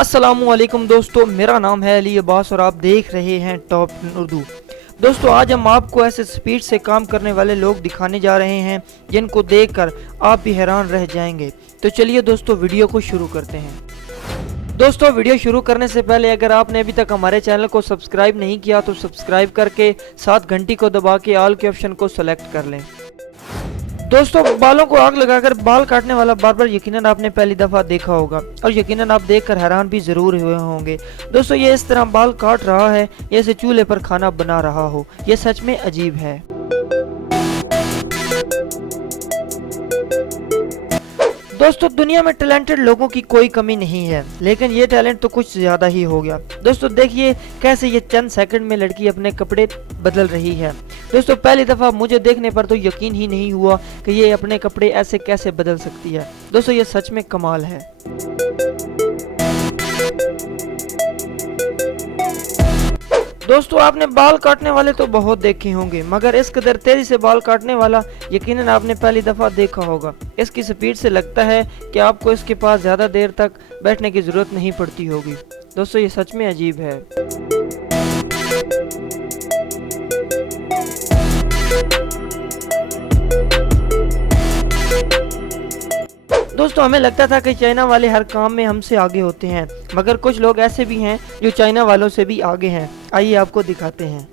अस्सलामुअलैकुम दोस्तों, मेरा नाम है अली अब्बास और आप देख रहे हैं टॉप उर्दू। दोस्तों आज हम आपको ऐसे स्पीड से काम करने वाले लोग दिखाने जा रहे हैं जिनको देखकर आप भी हैरान रह जाएंगे। तो चलिए दोस्तों वीडियो को शुरू करते हैं। दोस्तों वीडियो शुरू करने से पहले अगर आपने अभी तक हमारे चैनल को सब्सक्राइब नहीं किया तो सब्सक्राइब करके साथ घंटी को दबा के ऑल के ऑप्शन को सेलेक्ट कर लें। दोस्तों बालों को आग लगाकर बाल काटने वाला बार्बर यकीनन आपने पहली दफा देखा होगा और यकीनन आप देखकर हैरान भी जरूर हुए होंगे। दोस्तों ये इस तरह बाल काट रहा है जैसे चूल्हे पर खाना बना रहा हो। ये सच में अजीब है। दोस्तों दुनिया में टैलेंटेड लोगों की कोई कमी नहीं है, लेकिन ये टैलेंट तो कुछ ज्यादा ही हो गया। दोस्तों देखिए कैसे ये चंद सेकंड में लड़की अपने कपड़े बदल रही है। दोस्तों पहली दफा मुझे देखने पर तो यकीन ही नहीं हुआ कि ये अपने कपड़े ऐसे कैसे बदल सकती है। दोस्तों ये सच में कमाल है। दोस्तों आपने बाल काटने वाले तो बहुत देखे होंगे, मगर इस कदर तेजी से बाल काटने वाला यकीनन आपने पहली दफा देखा होगा। इसकी स्पीड से लगता है कि आपको इसके पास ज्यादा देर तक बैठने की जरूरत नहीं पड़ती होगी। दोस्तों ये सच में अजीब है। दोस्तों हमें लगता था कि चाइना वाले हर काम में हमसे आगे होते हैं, मगर कुछ लोग ऐसे भी हैं जो चाइना वालों से भी आगे हैं। आइए आपको दिखाते हैं।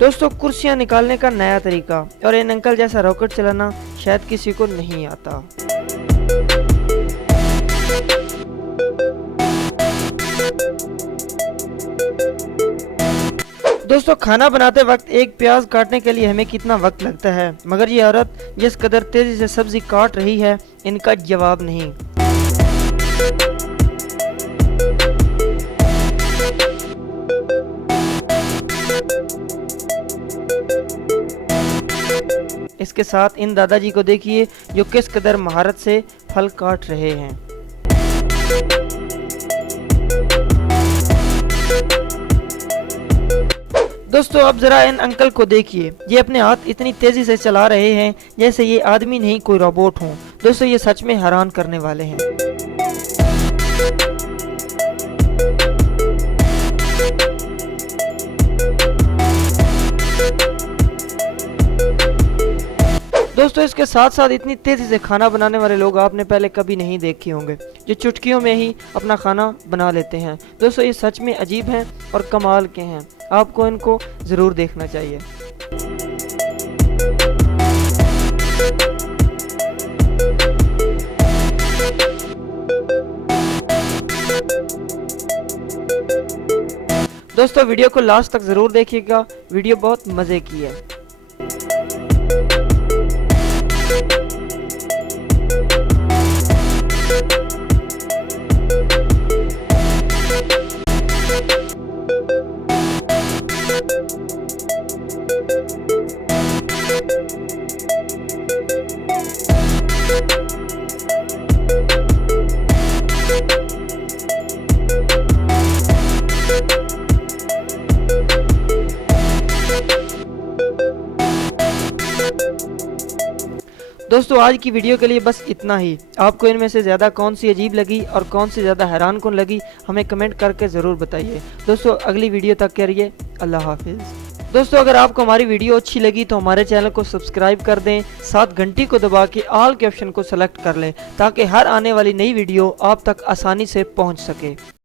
दोस्तों कुर्सियां निकालने का नया तरीका, और इन अंकल जैसा रॉकेट चलाना शायद किसी को नहीं आता। दोस्तों खाना बनाते वक्त एक प्याज काटने के लिए हमें कितना वक्त लगता है, मगर ये औरत जिस कदर तेजी से सब्जी काट रही है इनका जवाब नहीं। इसके साथ इन दादाजी को देखिए जो किस कदर महारत से फल काट रहे हैं। दोस्तों अब जरा इन अंकल को देखिए, ये अपने हाथ इतनी तेजी से चला रहे हैं जैसे ये आदमी नहीं कोई रोबोट हो। दोस्तों ये सच में हैरान करने वाले हैं। दोस्तों इसके साथ साथ इतनी तेजी से खाना बनाने वाले लोग आपने पहले कभी नहीं देखे होंगे, जो चुटकियों में ही अपना खाना बना लेते हैं। दोस्तों ये सच में अजीब हैं और कमाल के हैं। आपको इनको जरूर देखना चाहिए। दोस्तों वीडियो को लास्ट तक जरूर देखिएगा, वीडियो बहुत मजे की है। दोस्तों आज की वीडियो के लिए बस इतना ही। आपको इनमें से ज़्यादा कौन सी अजीब लगी और कौन सी ज़्यादा हैरान कौन लगी हमें कमेंट करके ज़रूर बताइए। दोस्तों अगली वीडियो तक के लिए अल्लाह हाफिज़। दोस्तों अगर आपको हमारी वीडियो अच्छी लगी तो हमारे चैनल को सब्सक्राइब कर दें, साथ घंटी को दबा के ऑल के ऑप्शन को सेलेक्ट कर लें ताकि हर आने वाली नई वीडियो आप तक आसानी से पहुँच सके।